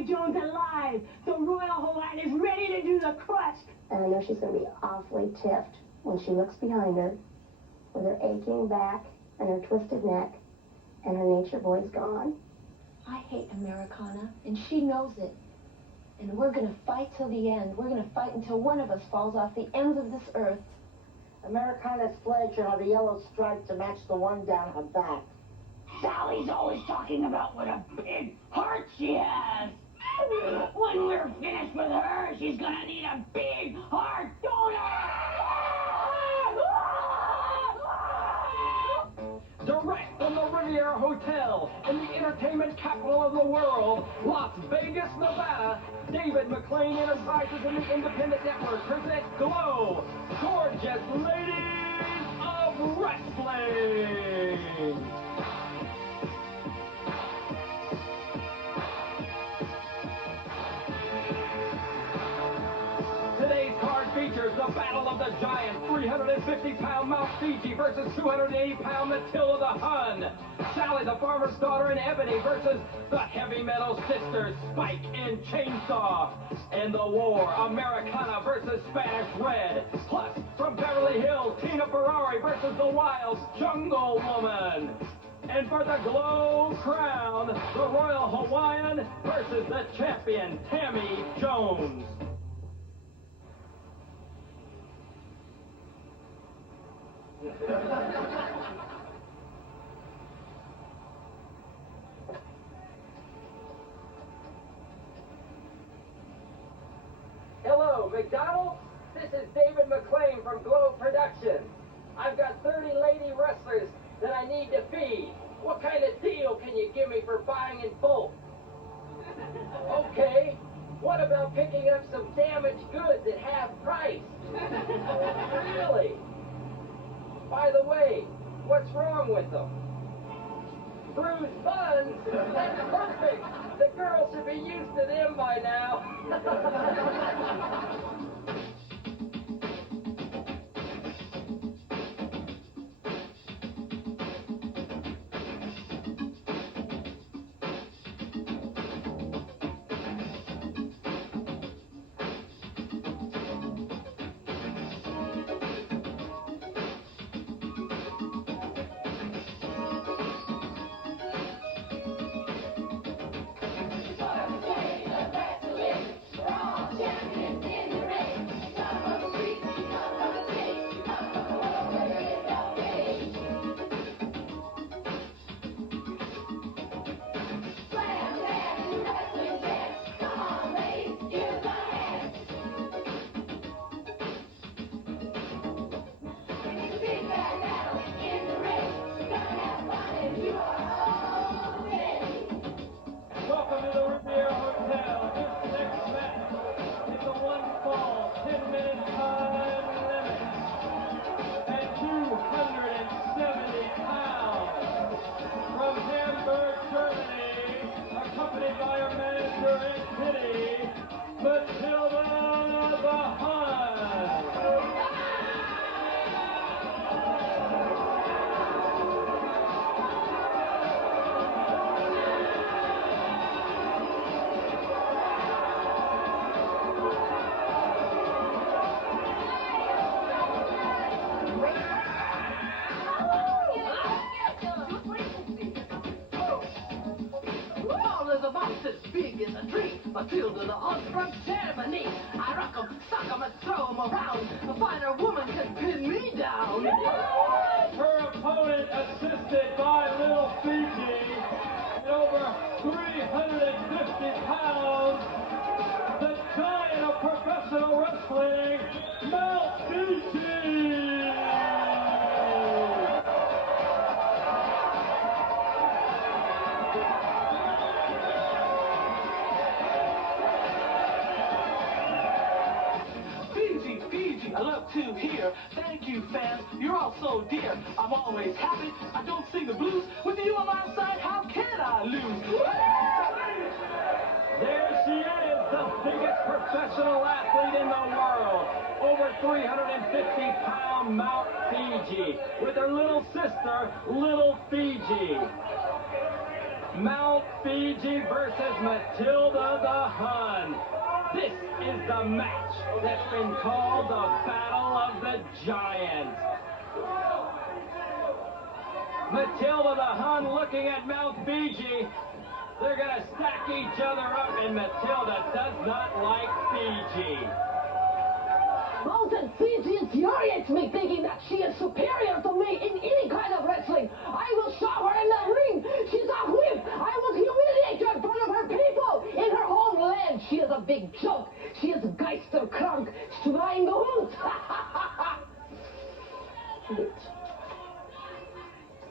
Tammy Jones alive. The Royal Hawaiian is ready to do the crush. And I know she's going to be awfully tiffed when she looks behind her with her aching back and her twisted neck and her nature boy's gone. I hate Americana, and she knows it. And we're going to fight till the end. We're going to fight until one of us falls off the ends of this earth. Americana's flag should have a yellow stripe to match the one down her back. Sally's always talking about what a big heart she has. When we're finished with her, she's gonna need a big heart donor! Direct from the Riviera Hotel in the entertainment capital of the world, Las Vegas, Nevada, David McLean Enterprises and the Independent Network present G.L.O.W, Gorgeous Ladies of Wrestling. Today's card features the Battle of the Giants, 350-pound Mount Fiji versus 280-pound Matilda the Hun. Sally the Farmer's Daughter and Ebony versus the Heavy Metal Sisters, Spike and Chainsaw. In the war, Americana versus Spanish Red. Plus, from Beverly Hills, Tina Ferrari versus the Wild Jungle Woman. And for the G.L.O.W crown, the Royal Hawaiian versus the champion, Tammy Jones. Hello, McDonald's? This is David McLean from G.L.O.W Productions. I've got 30 lady wrestlers that I need to feed. What kind of deal can you give me for buying in bulk? Okay, what about picking up some damaged goods at half price? Really? By the way, what's wrong with them? Bruised buns? That's perfect! The girls should be used to them by now. Welcome to the Riviera Hotel. This next match is a one-fall, 10-minute time limit at 270 pounds. From Hamburg, Germany, accompanied by her manager and kitty, Matilda the Hun. As big as a tree, Matilda the Hun from Germany. I rock 'em, sock 'em, and throw 'em around. A finer woman can pin me down. Her opponent, assisted by Little Fiji, at over 350 pounds, the giant of professional wrestling, Mount Fiji. I love to hear. Thank you, fans. You're all so dear. I'm always happy. I don't sing the blues. With you on my side, how can I lose? There she is, the biggest professional athlete in the world. Over 350-pound Mount Fiji, with her little sister, Little Fiji. Mount Fiji versus Matilda the Hun. This is the match that's been called the Battle of the Giants. Matilda the Hun looking at Mount Fiji. They're going to stack each other up, and Matilda does not like Fiji. Mountain Fiji infuriates me, thinking that she is superior to me in any kind of wrestling. I will show her in the ring. She's a whip. I will humiliate her in front of her people. In her homeland, she is a big joke. She is Geisterkrank, Schweinehund. Bitch.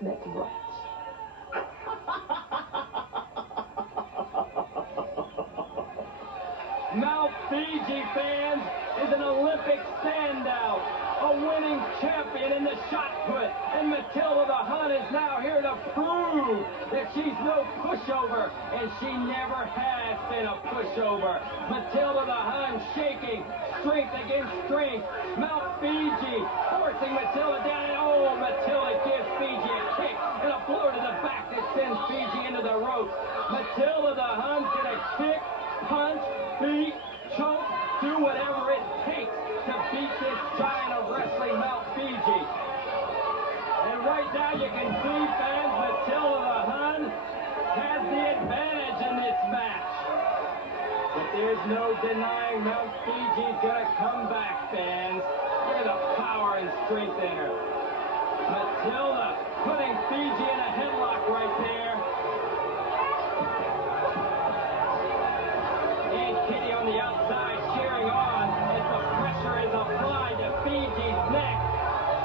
That's right. Mount Fiji, fans, is an Olympic standout, a winning champion in the shot put, and Matilda the Hun is now here to prove that she's no pushover, and she never has been a pushover. Matilda the Hun shaking, strength against strength. Mount Fiji forcing Matilda down, and oh, Matilda gives Fiji a kick and a blow to the back that sends Fiji into the ropes. Matilda the Hun's gonna kick, punch, beat, choke, do whatever it takes to beat this giant of wrestling, Mount Fiji. And right now you can see, fans, Matilda the Hun has the advantage in this match. But there's no denying Mount Fiji's gonna come back, fans. Look at the power and strength in her. Matilda putting Fiji in a headlock right there. Kitty on the outside cheering on as the pressure is applied to Fiji's neck.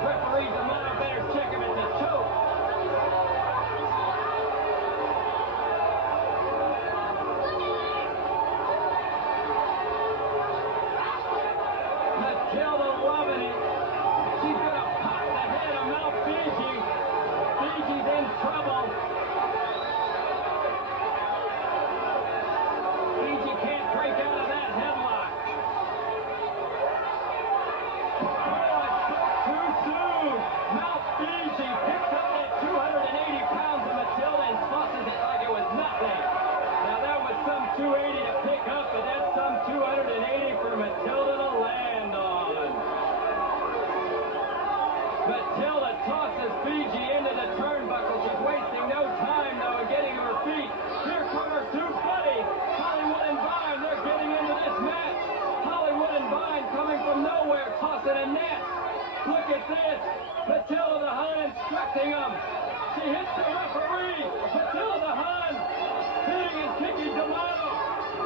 Referee D'Amato better check him at the choke. Matilda loving it. She's gonna pop the head of Mount Fiji. Fiji's in trouble. Fiji can't break out of that headlock. Oh, it spoke too soon. Mount Fiji picks up that 280 pounds of Matilda and tosses it like it was nothing. Now that was some 280 to pick up, but that's some 280 for Matilda to land on. Matilda tosses Fiji into the turnbuckle. She's wasting no time, though, in getting to her feet. Here come her two buddies, Hollywood and Vine. They're getting into this match. Hollywood and Vine coming from nowhere, tossing a net. Look at this. Matilda the Hun instructing them. She hits the referee. Matilda the Hun hitting and kicking D'Amato.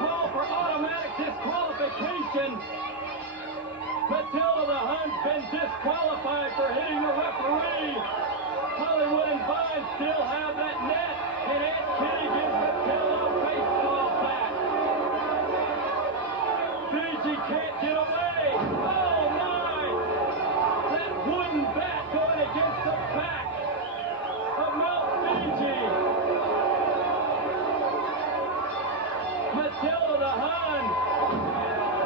Call for automatic disqualification. Matilda the Hun's been disqualified for hitting the referee. Hollywood and Vine still have that net, and Aunt Kitty gives Matilda a baseball bat. Fiji can't get away. Oh my! That wooden bat going against the back of Mount Fiji. Matilda the Hun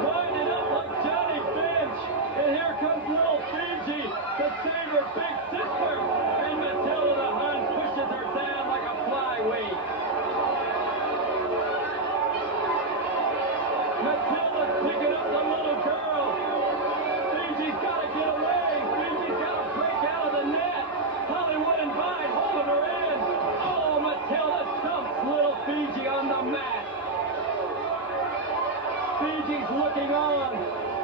winding up like Johnny Finch, and here comes little Fiji to save her big sister, and Matilda the Hun pushes her down like a flyweight. Matilda's picking up the little girl. Fiji's got to get away. Fiji's got to break out of the net. Hollywood and Vine holding her in. Oh, Matilda dumps little Fiji on the mat. Fiji's looking on.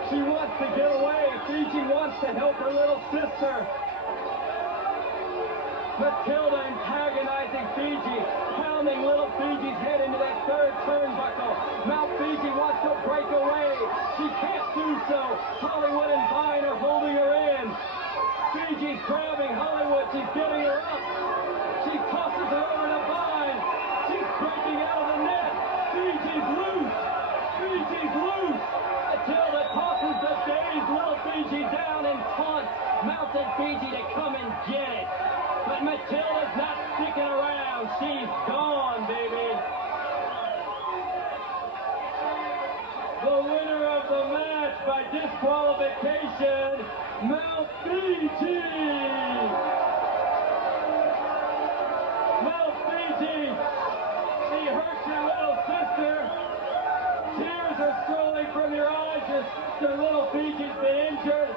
She wants to get away. Fiji wants to help her little sister. Matilda antagonizing Fiji, pounding little Fiji's head into that third turnbuckle. Mount Fiji wants to break away. She can't do so. Hollywood and Vine are holding her in. Fiji's grabbing Hollywood. She's getting her up. She tosses her over to Vine. She's breaking out of the net. Fiji's loose. Fiji's loose. Matilda tosses the dazed little Fiji down and taunts Mountain Fiji to come and get it. But Matilda's not sticking around. She's gone, baby. The winner of the match by disqualification, Mount Fiji. Mount Fiji hurt your little sister. Tears are strolling from your eyes as your little Fiji's been injured.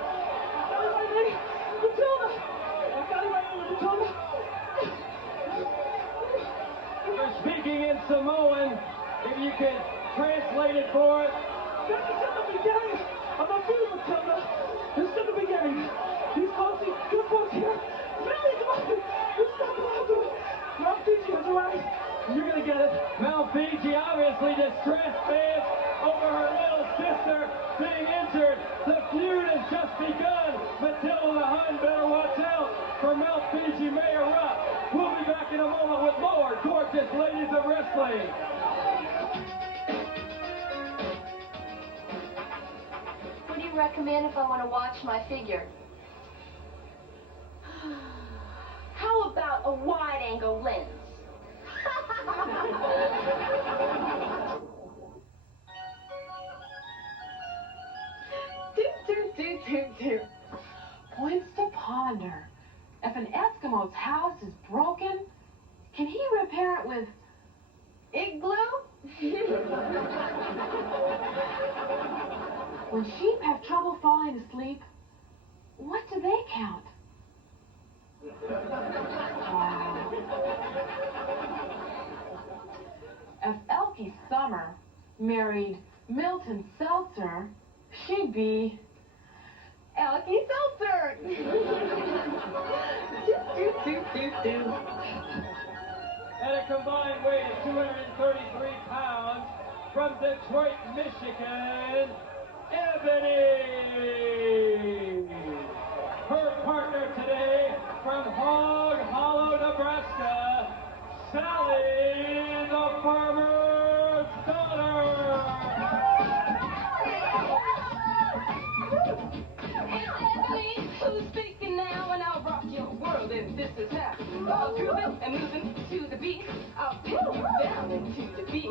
Matilda! I got it right here, Matilda. You're speaking in Samoan. If you could translate it for us. This is in the beginning of the film, Matilda. This is in the beginning. These folks here. Really, you stop laughing. Mount Fiji has arrived. You're going to get it. Mount Fiji, obviously distressed fans over her little sister being injured. The feud has just begun. Matilda the Hun better watch out, for Mount Fiji may erupt. We'll be back in a moment with more gorgeous ladies of wrestling. What do you recommend if I want to watch my figure? How about a wide-angle lens? Do. Points to ponder. If an Eskimo's house is broken, can he repair it with igloo? When sheep have trouble falling asleep, what do they count? Wow. If Elkie Summer married Milton Seltzer, she'd be Elkie Seltzer. do. At a combined weight of 233 pounds, from Detroit, Michigan, Ebony. Her partner today from Hog Hollow, Nebraska, Sally the Farmer's Daughter. It's Ebony who's speaking now, and I'll rock your world, and this is how. I'll groove it and moving to the beat. I'll pin you down into the beat.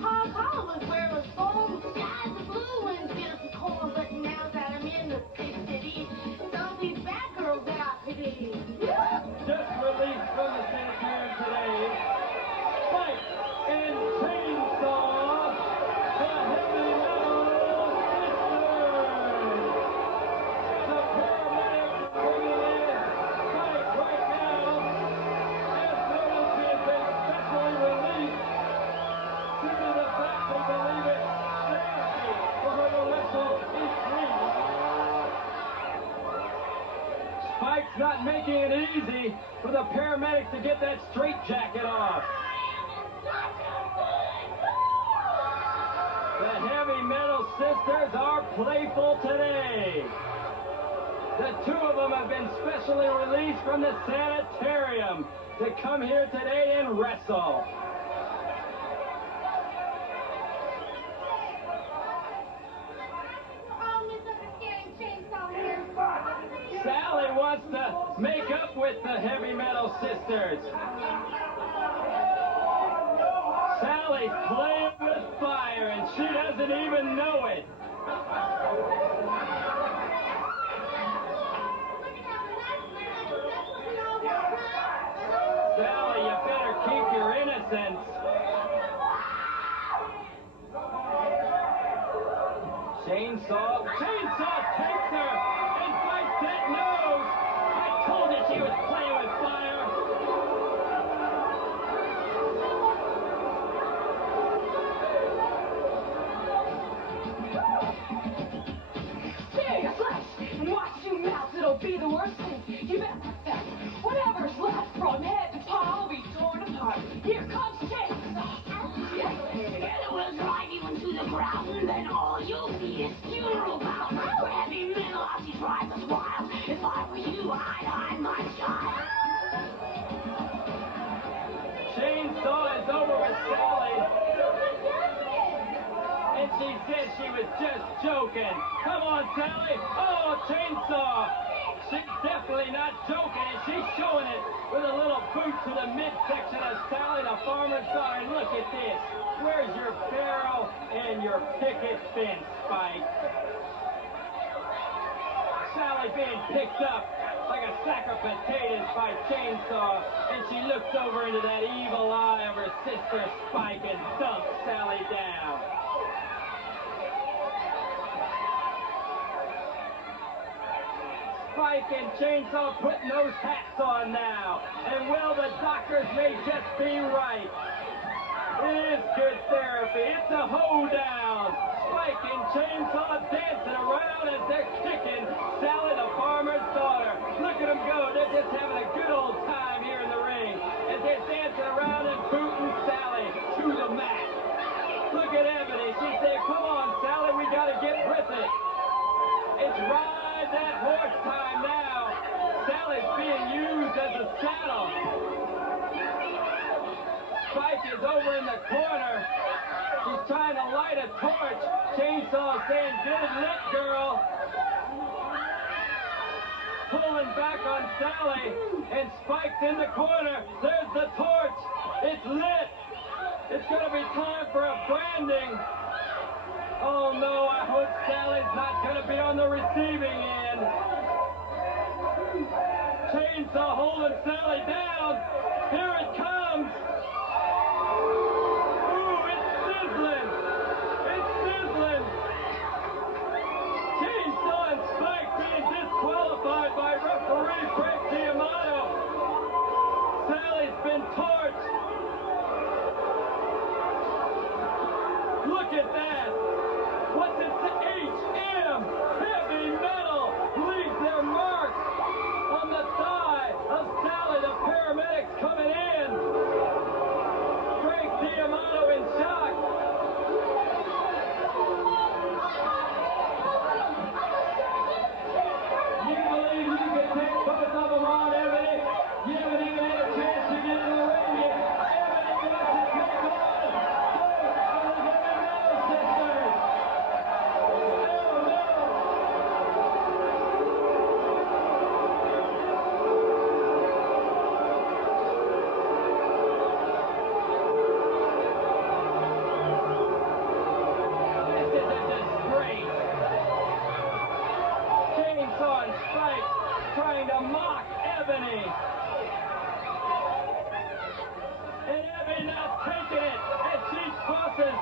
Hog Hollow was where it was born. The skies are blue and beautiful corn, but now that I'm in the big city, don't be bad girls out today. Just released from the sanitarium today, Spike and Chainsaw, the Heavy Metal Sisters. The paramedics bringing in Spike right now, as noticed he has been specially released due to the fact they believe it's therapy for her to wrestle each week. Spike's not making it easy for the paramedics to get that straitjacket off. The Heavy Metal Sisters are playful today. The two of them have been specially released from the sanitarium to come here today and wrestle. Sally wants to make up with the Heavy Metal Sisters. Sally's playing with fire, and she doesn't even know it. Sally, you better keep your innocence. Chainsaw takes her and bites that nose. I told you she was playing with fire. Take a slice and watch you melt. It'll be the worst thing you've ever felt. Whatever's left from head to paw will be torn apart. Here comes Chainsaw. And it will drive you into the ground, and then all you'll see is funeral bound. Heavy metal as he drives us wild. If I were you, I'd hide my child. Chainsaw is over with Sally. And she said she was just joking. Come on, Sally. Oh, Chainsaw. She's definitely not joking, and she's showing it with a little boot to the midsection of Sally the Farmer's Daughter. And look at this. Where's your barrel and your picket fence, Spike? Sally being picked up like a sack of potatoes by Chainsaw, and she looks over into that evil eye of her sister Spike and dumps Sally down. Spike and Chainsaw putting those hats on now, and well, the doctors may just be right. It is good therapy. It's a hoedown. Spike and Chainsaw dancing around as they're kicking Sally, the farmer's daughter. Look at them go. They're just having a good old time here in the ring as they're dancing around and booting Sally to the mat. Look at Ebony. She said, come on, Sally, we got to get with it. It's ride that horse time now. Sally's being used as a saddle. Spike is over in the corner. She's trying to light a torch. Chainsaw saying, get it lit, girl. Pulling back on Sally, and Spike's in the corner. There's the torch. It's lit. It's going to be time for a branding. Oh no, I hope Sally's not going to be on the receiving end. Chainsaw holding Sally down. Here it comes. Ooh, it's sizzling. It's sizzling. Chainsaw and Spike being disqualified by referee Frank D'Amato. Sally's been torched. Look at that. What's it to HM? Heavy metal leaves their mark on the thigh of Sally. The paramedics coming in. Frank D'Amato in shock. You believe you can take both of them on, Ebony? You haven't even had a chance to get in the ring yet. Ebony wants to take on both of the heavy metal sisters. Oh no! This is a disgrace. Chainsaw and Spike trying to mock Ebony. And Ebony not taking it as she crosses.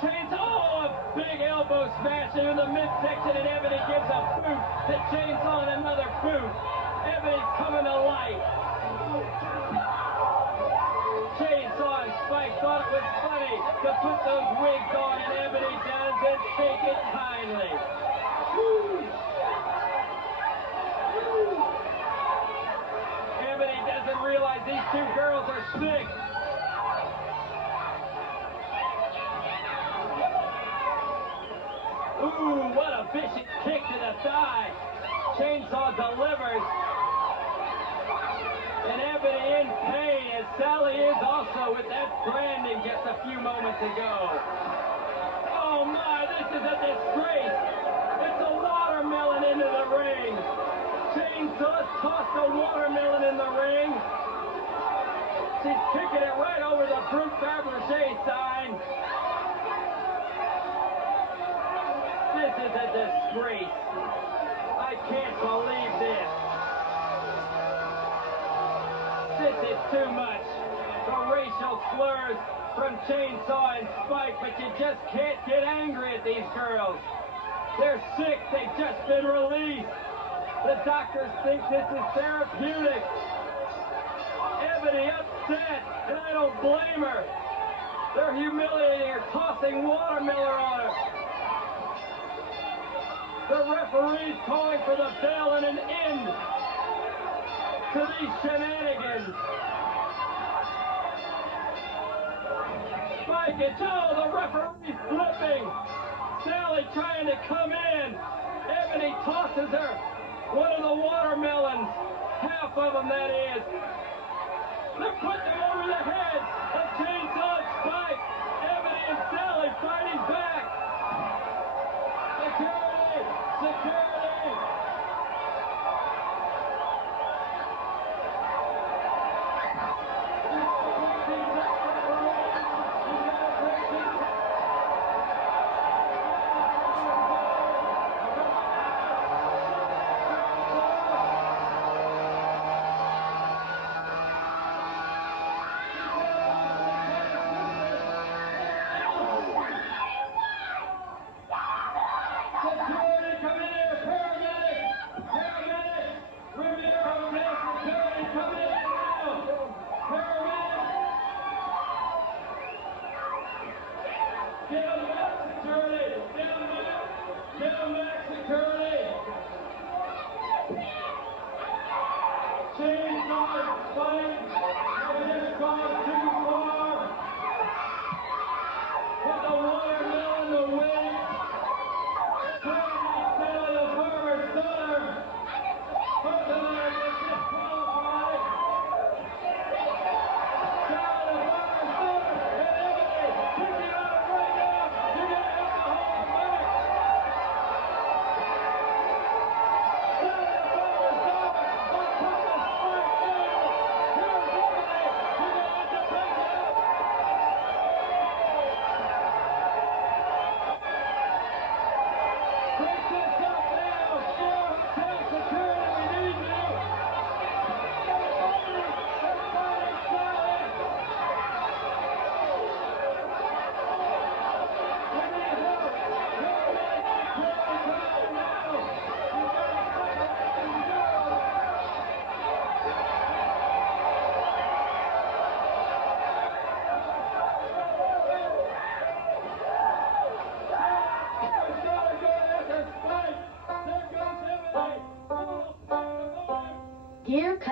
Chainsaw, oh, a big elbow smash into the midsection, and Ebony gives a boot to Chainsaw and another boot. Ebony coming to life. Chainsaw and Spike thought it was funny to put those wigs on, and Ebony doesn't take it kindly. Ebony doesn't realize these two girls are sick. Ooh, what a vicious kick to the thigh. Chainsaw delivers. And Ebony in pain, as Sally is also with that branding just a few moments ago. Oh my, this is a disgrace. It's a watermelon into the ring. Chainsaw tossed a watermelon in the ring. She's kicking it right over the Brute Fabergé sign. This is a disgrace. I can't believe this. This is too much. The racial slurs from Chainsaw and Spike, but you just can't get angry at these girls. They're sick. They've just been released. The doctors think this is therapeutic. Ebony upset, and I don't blame her. They're humiliating her, tossing watermelon on her. The referee's calling for the bell and an end to these shenanigans. Spike it, oh, the referee's flipping. Sally trying to come in. Ebony tosses her one of the watermelons. Half of them, that is. They're putting them over the heads of Chainsaw and Spike. Ebony and Sally fighting back. Security! Security!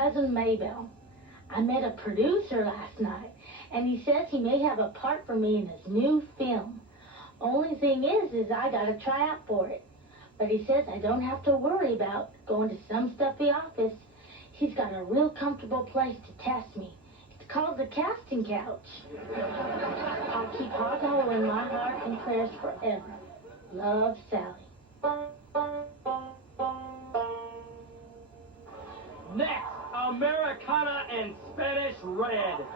cousin Maybelle. I met a producer last night, and he says he may have a part for me in his new film. Only thing is I gotta try out for it. But he says I don't have to worry about going to some stuffy office. He's got a real comfortable place to test me. It's called the casting couch. I'll keep Hog Hole in my heart and prayers forever. Love, Sally. Next, Americana and Spanish Red.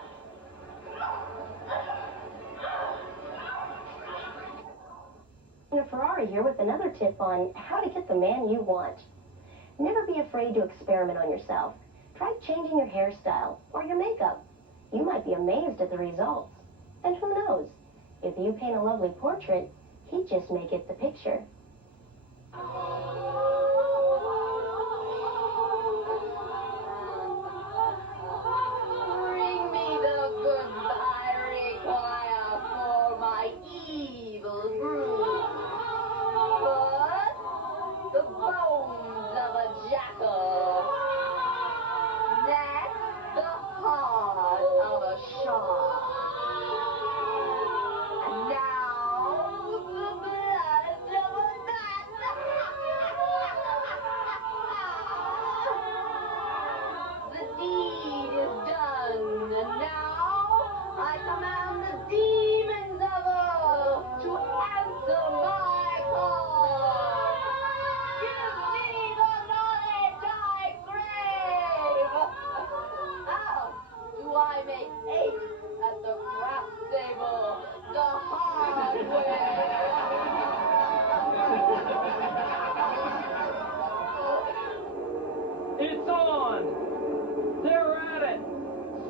Ferrari here with another tip on how to get the man you want. Never be afraid to experiment on yourself. Try changing your hairstyle or your makeup. You might be amazed at the results. And who knows? If you paint a lovely portrait, he just may get the picture. Bring me the goodbye require for my evil brood. First, the bones of a jackal. Next, the heart of a shark. And now, the blood of a bat. The deed is done, and now I command the demons of earth to answer my call. Give me the naughty die grave. How do I make 8 at the craft table the hard way? It's on! They're at it!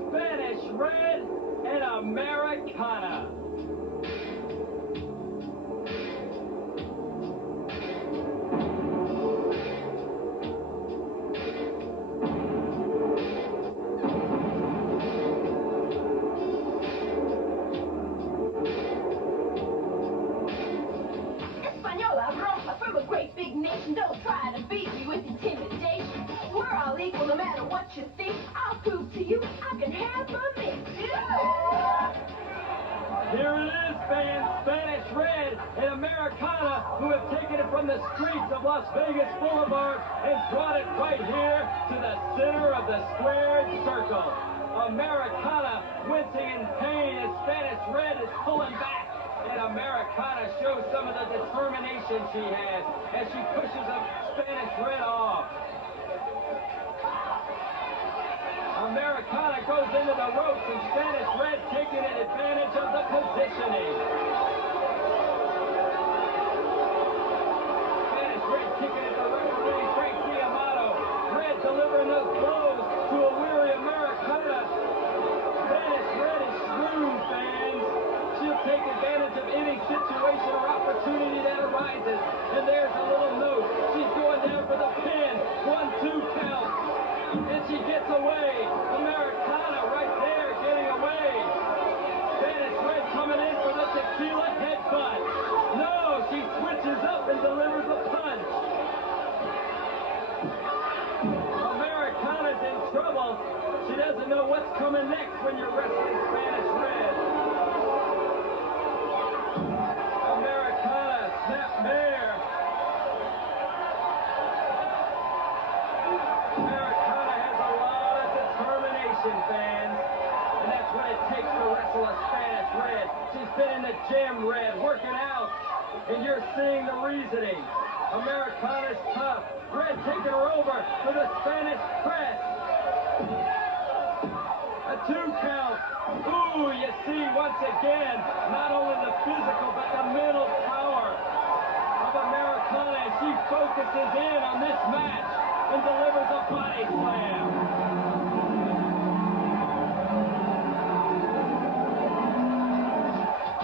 Spanish Red and Americana. Española, Roja, from a great big nation. Don't try to beat me with intimidation. We're all equal no matter what you think. I'll prove to you I can have a mix. Here it is, fans. Spanish Red and Americana, who have taken it from the streets of Las Vegas Boulevard and brought it right here to the center of the squared circle. Americana wincing in pain as Spanish Red is pulling back. And Americana shows some of the determination she has as she pushes a Spanish Red off. Americana goes into the ropes and Spanish Red taking advantage of the positioning. Spanish Red kicking at the referee, Frank D'Amato. Red delivering those blows to a weary Americana. Spanish Red is shrewd, fans. She'll take advantage of any situation or opportunity that arises. And there's a little note. She's going down for the pin. 1-2 count. And she gets away. Americana right there getting away. Spanish Red coming in for the tequila headbutt. No, she switches up and delivers a punch. Americana's in trouble. She doesn't know what's coming next when you're wrestling Spanish Red. Americana, snapmare. Americana has a lot of determination, fans. And that's what it takes to wrestle a Spanish Red. She's been in the gym, Red, working out. And you're seeing the reasoning. Americana's tough. Red taking her over for the Spanish press. A 2 count. Ooh, you see once again, not only the physical, but the mental power of Americana as she focuses in on this match and delivers a body slam.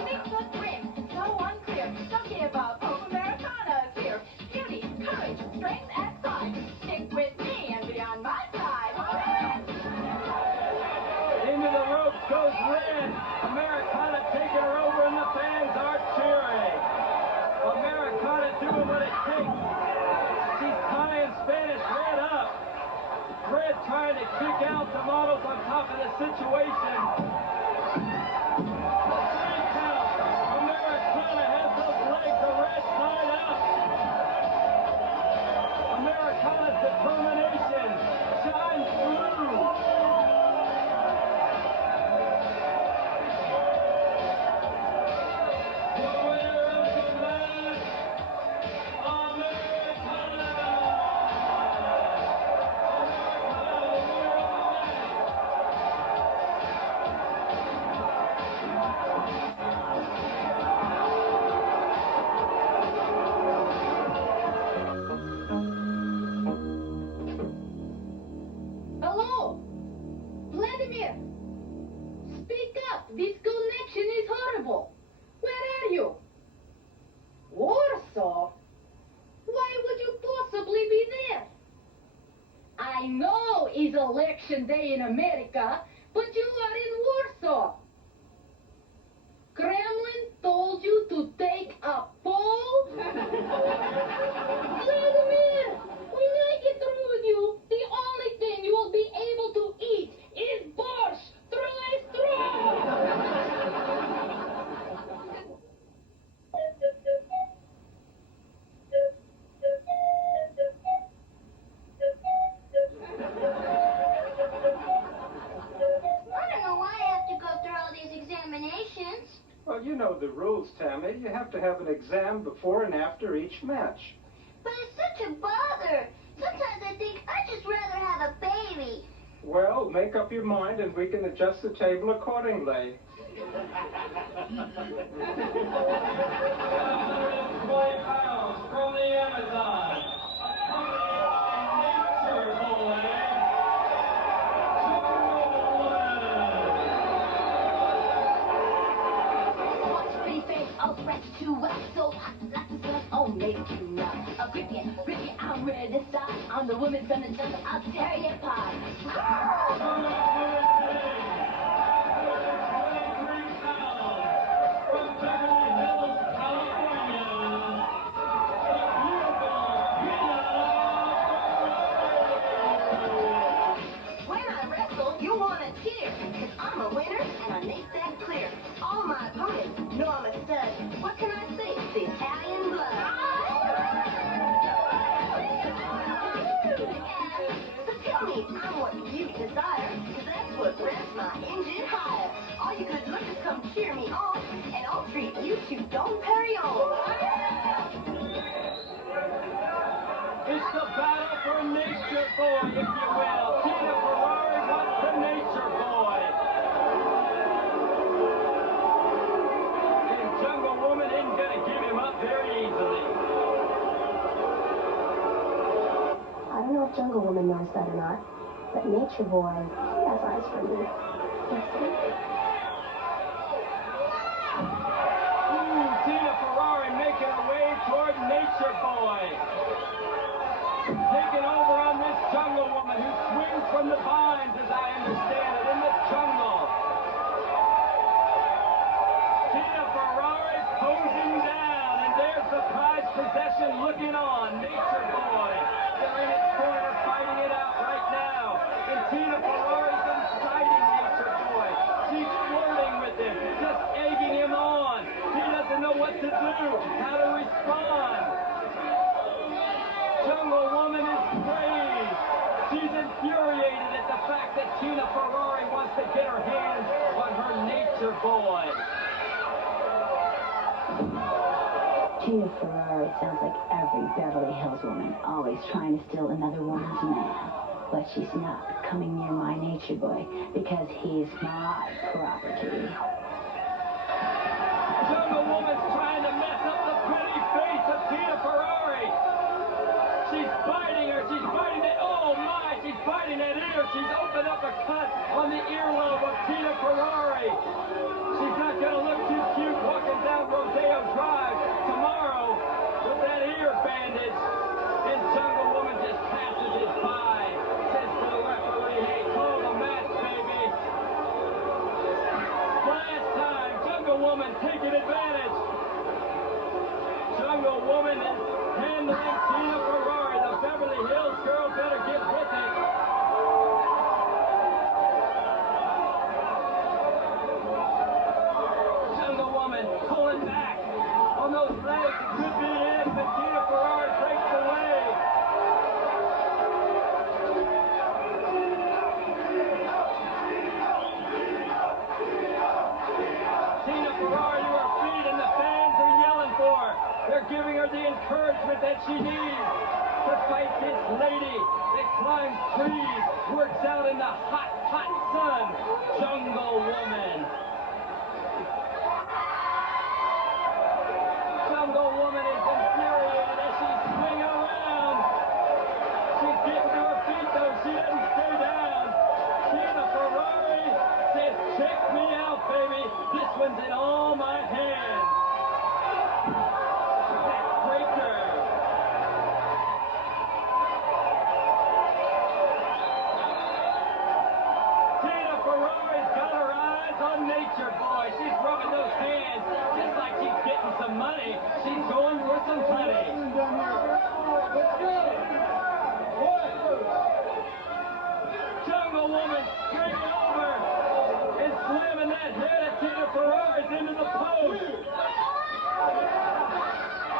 6 foot rim, so unclear. Don't give up, hope Americana is here. Beauty, courage, strength, and size. Stick with me and be on my side. Into the ropes goes Red. Americana taking her over and the fans are cheering. Americana doing what it takes. She's tying Spanish Red up. Red trying to kick out the models on top of the situation. The 3 count. Americana has those legs the red side up. Americana's determination shines through. The winner of the match, Americana. Hello? Vladimir? Speak up. This connection is horrible. Where are you? Warsaw? Why would you possibly be there? I know it's election day in America, but you are in Warsaw. Kremlin told you to take a poll? Vladimir, when I get through with you, the only thing you will be able to eat is borscht through a straw. I don't know why I have to go through all these examinations. Well, you know the rules, Tammy. You have to have an exam before and after each match. But it's such a bother. Sometimes I think I'd just rather have a baby. Well, make up your mind and we can adjust the table accordingly. 120 pounds from the Amazon. Nature boy. What's pretty face, all scratch too well. So hot, like the sun, oh, make you not. I'll grip you, I'm ready to start. I'm the woman's gonna jump, I'll tear you apart. 23 pounds from Beverly Hills, California. The beautiful When I wrestle, you wanna cheer. Cause I'm a winner and I make that clear. All my opponents know I'm a stud. What can I say? It's the Italian blood. So tell me, I'm what you desire. Cause that's what revs my engine higher. All you good lookers come cheer me on. And I'll treat you to Don Perignon. It's the battle for Nature Boy, if you will. Tina Ferrari wants the Nature Boy. And Jungle Woman isn't going to give him up very easily. I don't know if Jungle Woman knows that or not, but Nature Boy has eyes for me. Ooh, Tina Ferrari making her way toward Nature Boy. Taking over on this Jungle Woman who swings from the vines, as I understand it, in the jungle. Tina Ferrari posing down, and there's the prized possession looking on. Nature Boy. They're in its corner fighting it out right now. And Tina Ferrari's inciting Nature Boy. She's flirting with him, just egging him on. He doesn't know what to do, how to respond. Jungle Woman is crazed. She's infuriated at the fact that Tina Ferrari wants to get her hands on her Nature Boy. Tina Ferrari sounds like every Beverly Hills woman, always trying to steal another woman's man. But she's not coming near my Nature Boy because he's my property. Jungle Woman's trying to mess up the pretty face of Tina Ferrari. She's biting her. She's biting it. Oh, my. She's biting that ear. She's opened up a cut on the earlobe of Tina Ferrari. She's not going to look too cute walking down Rodeo Drive tomorrow with that ear bandage. And Jungle Woman just passes it by. Says to the referee, hey, call the match, baby. Last time, Jungle Woman taking advantage. Jungle Woman is handling Tina Ferrari. The Beverly Hills girl better get with it. They're giving her the encouragement that she needs to fight this lady that climbs trees, works out in the hot, hot sun. Jungle Woman. Jungle Woman is infuriated as she's swinging around. She's getting to her feet, though. She doesn't stay down. Tina Ferrari says, check me out, baby. This one's in all my hands. Backbreaker. Tina Ferrari's got her eyes on Nature Boy. She's rubbing those hands just like she's getting some money. She's going for some honey. Jungle Woman springing over and slamming that head of Tina Ferrari's into the post.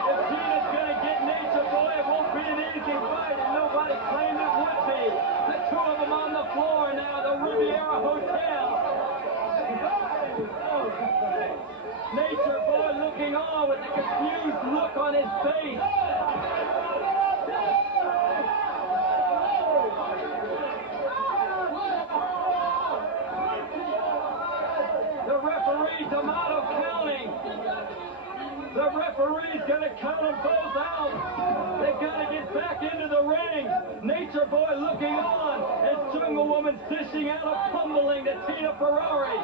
If Tina's gonna get Nature Boy, it won't be an easy fight, and nobody claimed it would be. The two of them on the floor now, the Riviera Hotel. Nature Boy looking on with a confused look on his face. The referee, D'Amato, counting. The referee's gonna count them both out. They gotta get back into the ring. Nature Boy looking on as Jungle Woman dishing out a pummeling to Tina Ferrari.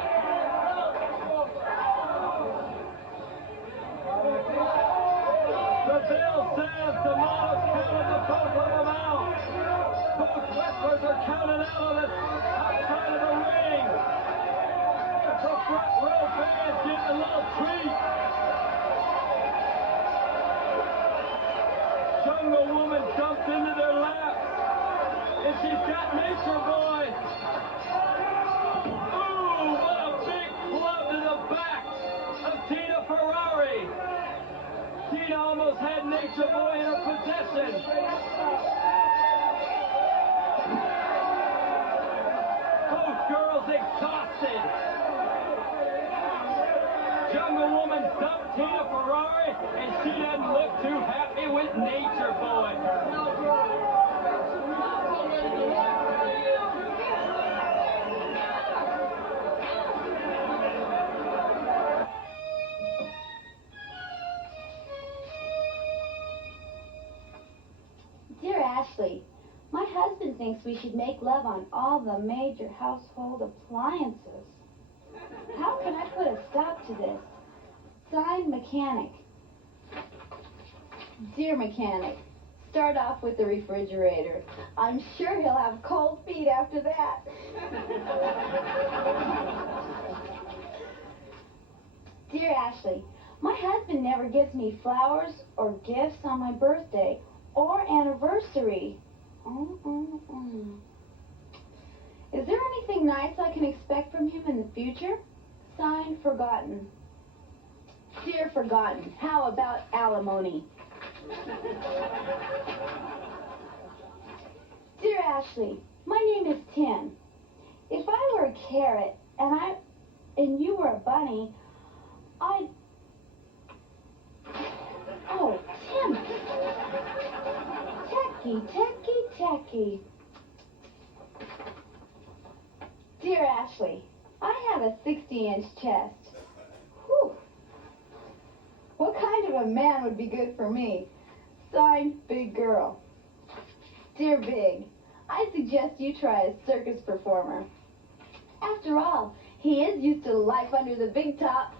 The bell sounds. D'Amato counted the both of them out. Both wrestlers are counted out on the outside of the ring. The front row fans getting a little treat. Jungle Woman dumped into their lap, and she's got Nature Boy. Ooh, what a big club to the back of Tina Ferrari. Tina almost had Nature Boy in her possession. Both girls exhausted. Jungle Woman dumped Tina Ferrari, and she doesn't look too happy with Nature Boy. Dear Ashley, my husband thinks we should make love on all the major household appliances. How can I put a stop to this? Signed, Mechanic. Dear Mechanic, start off with the refrigerator. I'm sure he'll have cold feet after that. Dear Ashley, my husband never gives me flowers or gifts on my birthday or anniversary. Is there anything nice I can expect from him in the future? Signed, Forgotten. Dear Forgotten, how about alimony? Dear Ashley, my name is Tim. If I were a carrot and you were a bunny, I'd... Oh, Tim. Tacky. Dear Ashley, I have a 60-inch chest. Whew. What kind of a man would be good for me? Signed, Big Girl. Dear Big, I suggest you try a circus performer. After all, he is used to life under the big top.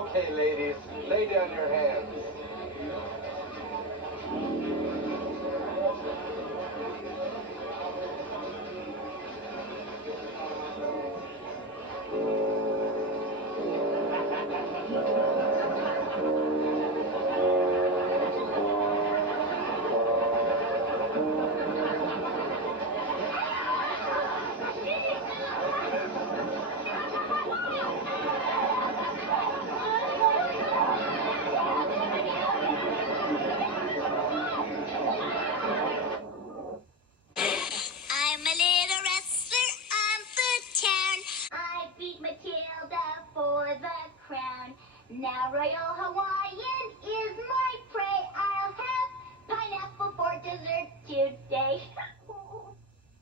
Okay, ladies, lay down your hands. I'm a little wrestler on the town. I beat Matilda for the crown. Now Royal Hawaiian is my prey. I'll have pineapple for dessert today.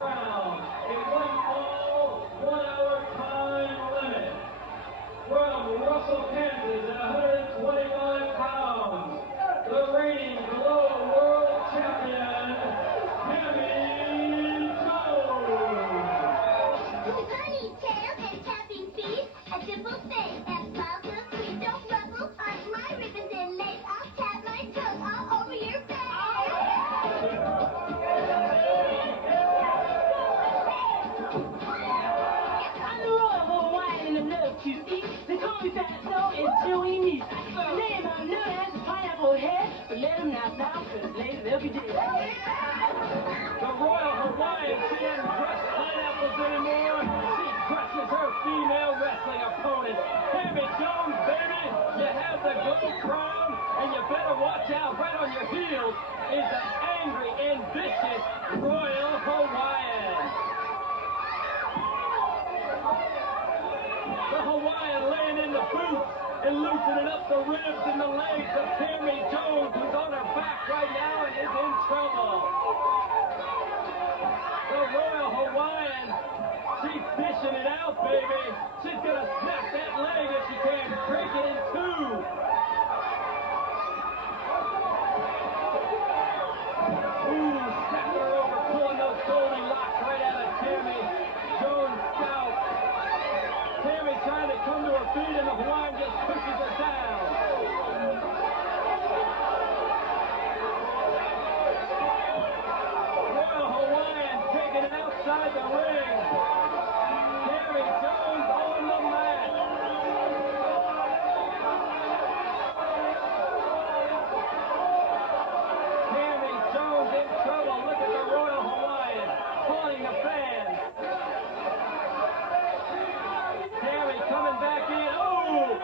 Round. It was all 1 hour time limit. From Russell, Kansas at 125 pounds, the reigning G.L.O.W World Champion, Tammy Jones. Honey tail and tapping feet, a dimple face and smiles so sweet. Don't ruffle on my ribbons and lace. I'll tap my toes all over your face. I'm the Royal Hawaiian and I love to eat. They call me Fatso and Chewy meat. The name I'm known as is Pineapple Head, but let them not now, cause later they'll be dead. The Royal Hawaiian, she doesn't crush pineapples anymore. She crushes her female wrestling opponent. Tammy Jones, baby, you have the gold crown, and you better watch out. Right on your heels is the angry and vicious Royal Hawaiian. The Hawaiian laying in the boots and loosening up the ribs and the legs of Tammy Jones, who's on her back right now and is in trouble. The Royal Hawaiian, she's fishing it out, baby. She's gonna snap that leg if she can, break it in two. Ooh, snapping her over, pulling those golden locks right out of Tammy Jones' scalp. Tammy trying to come to her feet, and the Hawaiian just pushes her down. Royal Hawaiian taking it outside the ring. Tammy Jones on the mat. Tammy Jones in trouble. Look at the Royal Hawaiian pulling the fans. Tammy coming back in. Oh!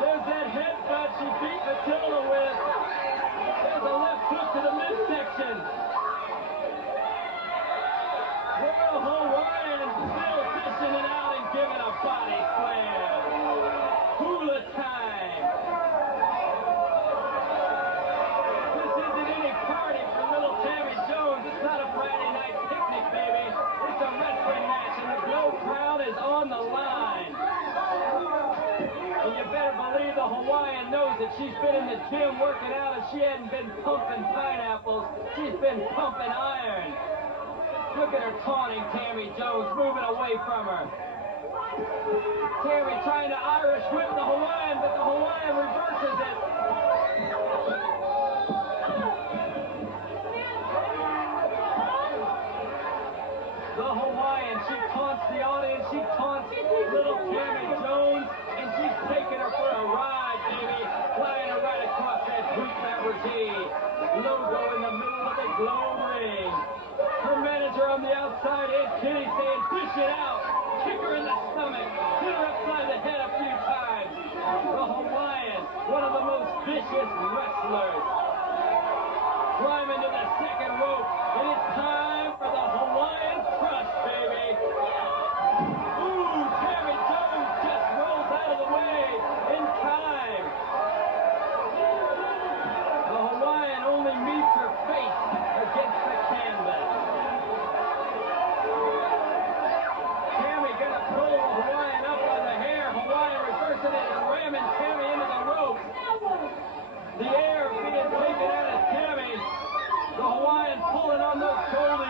There's that headbutt she beat Matilda with. There's a left hook to the midsection. Royal Hawaiian still fishing it out and giving a body slam. Hula time. This isn't any party for little Tammy Jones. It's not a Friday night picnic, baby. It's a wrestling match, and the G.L.O.W crown is on the line. And you better believe the Hawaiian knows that she's been in the gym working out, and she hadn't been pumping pineapples. She's been pumping iron. Look at her taunting Tammy Jones, moving away from her. Tammy trying to Irish whip the Hawaiian, but the Hawaiian reverses it. The Hawaiian, she taunts the audience, she taunts little Tammy Jones, and she's taking her for a ride, baby. Flying her right across that Bruce Fabergé logo in the middle of the G.L.O.W ring. Her manager on the outside, Ed Kitty, saying, fish it out. Kick her in the stomach. Hit her upside the head a few times. The Hawaiian, one of the most vicious wrestlers. Climbing to the second rope, and it's time for the Hawaiian thrust, baby. Ooh, Tammy Jones just rolls out of the way in time. The Hawaiian only meets her face against the canvas. Tammy gonna pull the Hawaiian up on the hair. Hawaiian reversing it and ramming Tammy into the rope. The air being taken out of Tammy. The Hawaiian pulling on those shoulders.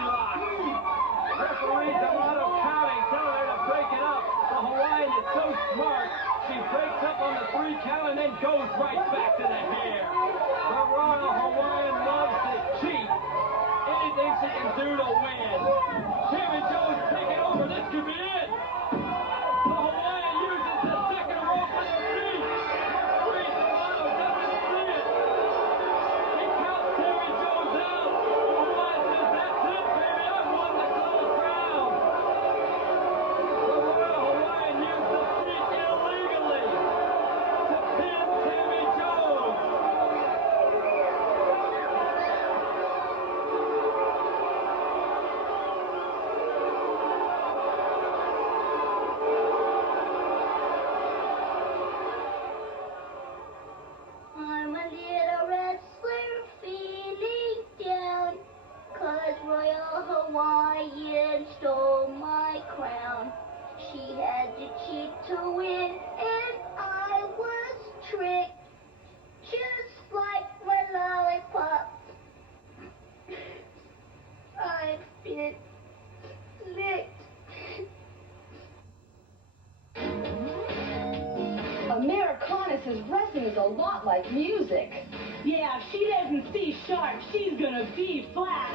says wrestling is a lot like music. Yeah, if she doesn't see sharp, she's gonna be flat.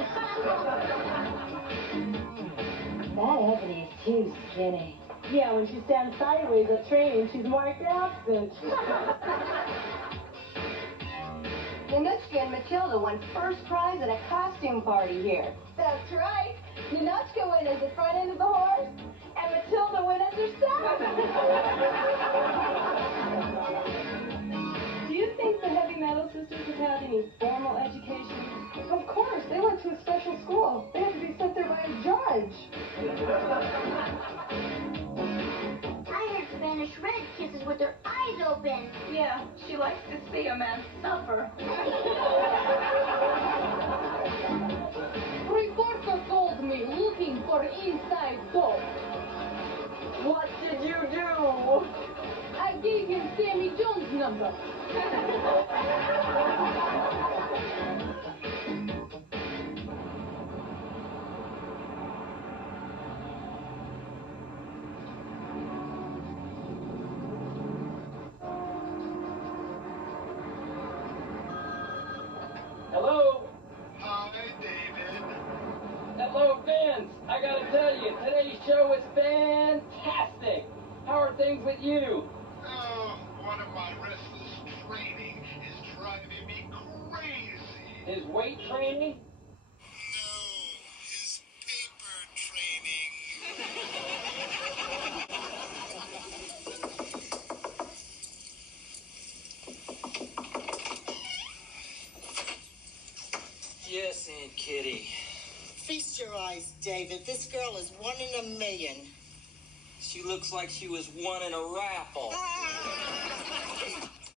That Ebony is too skinny. Yeah, when she stands sideways at training, she's marked absent. Ninotchka and Matilda won first prize at a costume party here. That's right. Ninotchka went as the front end of the horse, and Matilda went as her saddle. Do you think the heavy metal sisters have had any formal education? Of course, they went to a special school. They had to be sent there by a judge. I heard Spanish Red kisses with her eyes open. Yeah, she likes to see a man suffer. Reporter told me looking for inside dope. What did you do? I gave him Sammy Jones' number. Hello? Hi, David. Hello, Vince. I gotta tell you, today's show is fantastic. How are things with you? Oh, one of my wrestlers' training is driving me crazy. His weight training? No, his paper training. Yes, Aunt Kitty. Feast your eyes, David. This girl is 1 in a million. She looks like she was won in a raffle.